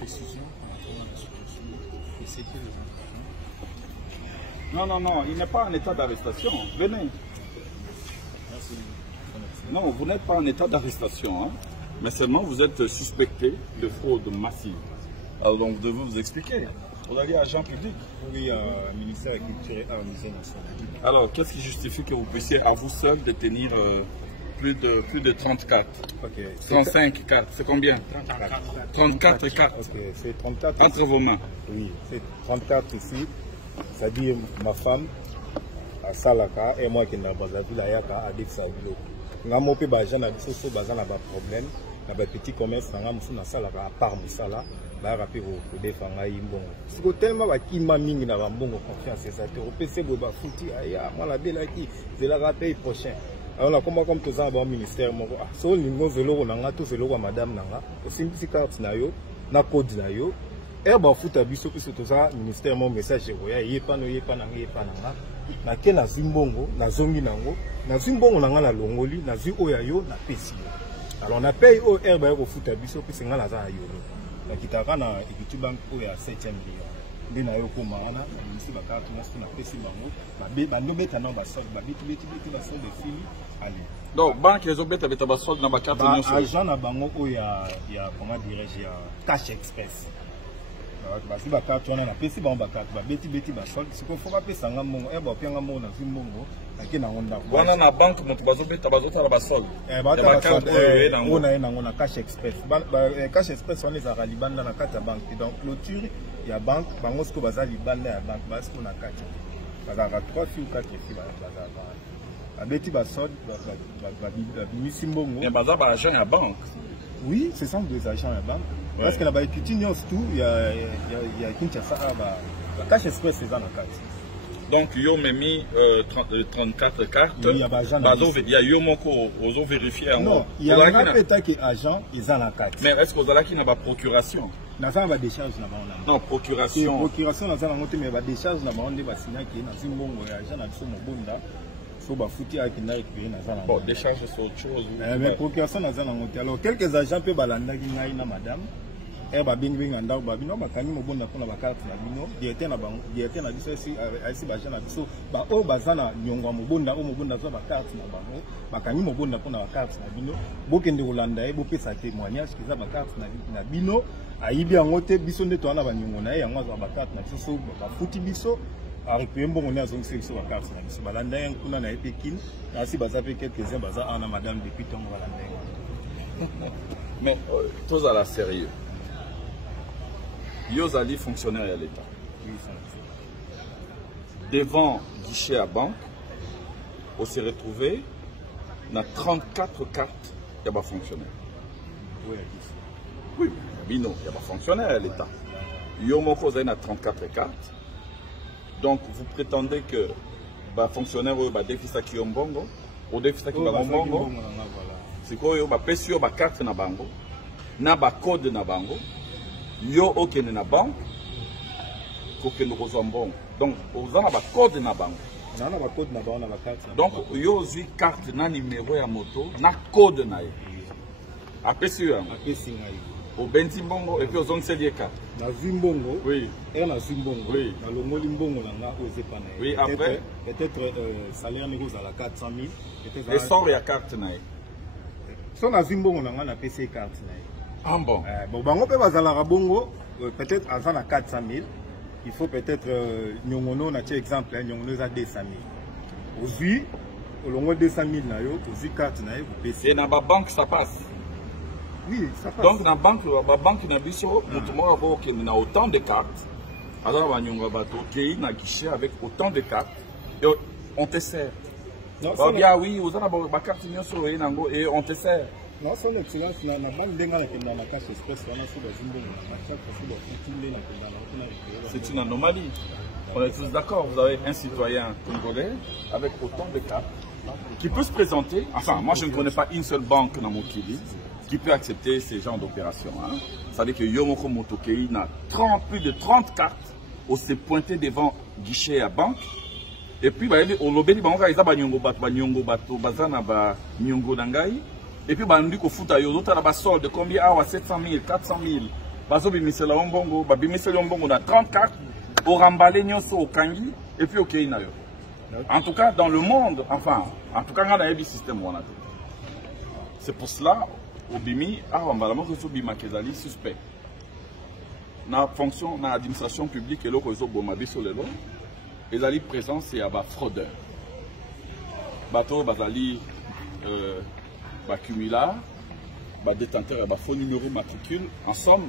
précisions par rapport à la situation et c'est que Non, non, non, il n'est pas en état d'arrestation. Venez. Non, vous n'êtes pas en état d'arrestation, hein, mais seulement vous êtes suspecté de fraude massive. Alors donc vous devez vous expliquer. Vous allez agent public. Oui, ministère de la Culture et Arts, musée national. Alors, qu'est-ce qui justifie que vous puissiez à vous seul détenir plus de 30 cartes? Okay. 35 cartes, c'est combien? 34 cartes. Okay. C'est 34 entre vos mains. Oui, c'est 34 ici. C'est-à-dire ma femme, à Salaka, et moi qui n'ai pas vu à Adif Saoulo. Nous avons des problèmes. Nous avons des petits commerces, nous avons Salaka, à part Moussala. Si vous tellement qui m'a mis dans la bonne confiance, c'est ça. Au PC, vous avez foutu, moi la belle qui, c'est la rappel prochain. Alors, on a comme tous les ministères, si on a tous les madame, aussi une petite carte, na code na yo, et bah fout à biso puisque tout ça ministère mon message est pas na ke na zimbongo na zongi nango na zimbongo nanga na longoli na zi oya yo na pesi. Alors na paye au herbe ko fout à biso puisque nga na za yo. Na kitaka na Equity Bank oya 7e million. Ndi na yo ko maana na misi ba carte na pesi bango ba no beta na ba sol ba beti na sol de fili allez. Donc banque les obeta beta ba sol na ba carte na so. Agent na bango oya comment dirais-je ya Cash Express. Basi bakatu wana na pesi bango bakatu ba beti ba sol siko foka pesa ngamo e ba pianga mo na zimbongo akina ngonda wana na banque moto bazobeta bazota la basol ba sol ona ena ngona Cash Express Cash Express wana za libanda na kata banque donc clôture ya banque bango siko baza libanda ya banque basi ko na kata bazaka 3 filles ou 4 filles bazaka ba beti ba sol ba bimisi mbongo et baza ba agent ya banque. Oui, ce sont des agents à banque. Ouais. Parce que là-bas, il y a Kinshasa, Cash Express, c'est dans la carte. Donc, il y a mis 34 cartes. Il y a Yomoko, ils ont vérifié. Non, il y a un appétit qui est agent, ils ont la carte. Mais est-ce que vous avez qui n'a pas procuration? Nous avons des charges là-bas. Non, procuration. Procuration, nous avons des charges là-bas. On a des signaux qui sont dans le agent, dans le bon, des charges c'est autre chose. Mais procuration alors quelques agents peuvent balanda na madame et ba bing anda ba bino ba kani mo bonda pona ba carte na bino directeur na biso si ba agent na biso ba o bazana nyongwa mo bonda o mo bonda za ba carte na bango ba kani mo bonda pona ba carte na bino bokende kolanda e bopesa témoignage ki za ba carte na bino ayibi yango te biso nde to na ba nyongo na yango za ba carte na biso ba futi biso. Alors, puis, bon, on est à zone sur la carte. Si balanda un coup na Pékin, si baza fait quelques-uns, baza ana madame depuis ton balanda. Mais tous à la sérieux. Yozali fonctionnaire à l'État. Oui, devant guichet à banque, on s'est retrouvé dans 34 cartes, il n'y a pas fonctionnaire. Oui, oui, il n'y a pas fonctionnaire à l'État. Yomoko a 34 cartes. Donc, vous prétendez que les fonctionnaires ont des déficits qui ont bongo, ou des déficits qui ont bongo. C'est quoi, ils ont des cartes na bango, na ba code na bango, yo okene na banque, pour que nous bongo. Donc, vous avez des code na bango. Donc, yo aussi carte na numéro ya moto, na code na yo. Après ça, au Benzimbongo et puis aux Onselieka. Na Zimbongo, oui. Et na Zimbongo, oui. Na Longoli Mbongo, na osé pas. Oui, après. Peut-être salaire négocie à la 400 000. Et sort ya carte na. So na Zimbongo, na PC carte na. Ah bon. Bon, bango pe bazala bongo, peut-être avant la 400 000. Il faut peut-être nyongono na exemple, nyongono za 200 000. Aujourd'hui, au long de 200 000 na yo, aussi carte na yo, PC. Et na ba banque ça passe. Oui, ça passe. Donc, dans la banque, il y a autant de cartes. Alors, il y a un guichet avec autant de cartes. Et on te sert. Oui, vous avez une carte et on te sert. Non, son excellence, la banque de la Cash Express, c'est une anomalie. On est tous d'accord, vous avez un citoyen congolais avec autant de cartes qui peut se présenter. Enfin, moi, je ne connais pas une seule banque dans mon Kili qui peut accepter ces genres d'opérations. Hein. Ça veut dire que Yomoko Motokei a plus de 30 cartes où s'est pointé devant guichet à banque. Et puis, on l'a dit, on a nyongo bato, bazana ba nyongo nangai. Et puis, on a dit qu'on fout à yodo, t'as la solde de combien? Ah, 700 000, 400 000. bazobimisela yo mbongo babimiseli yo mbongo na 34 orambale nyonso okangi et puis okei na yo. En tout cas dans le monde, enfin en tout cas nga nayebi système wana te. C'est pour cela obimi awa mbala moko ezobima kezali suspect na fonction na administration publique eloko ezoboma biso lelo ezali présence ya bafraudeur bato bazali bacumular badétenteur ya bafaux numéro matricule en somme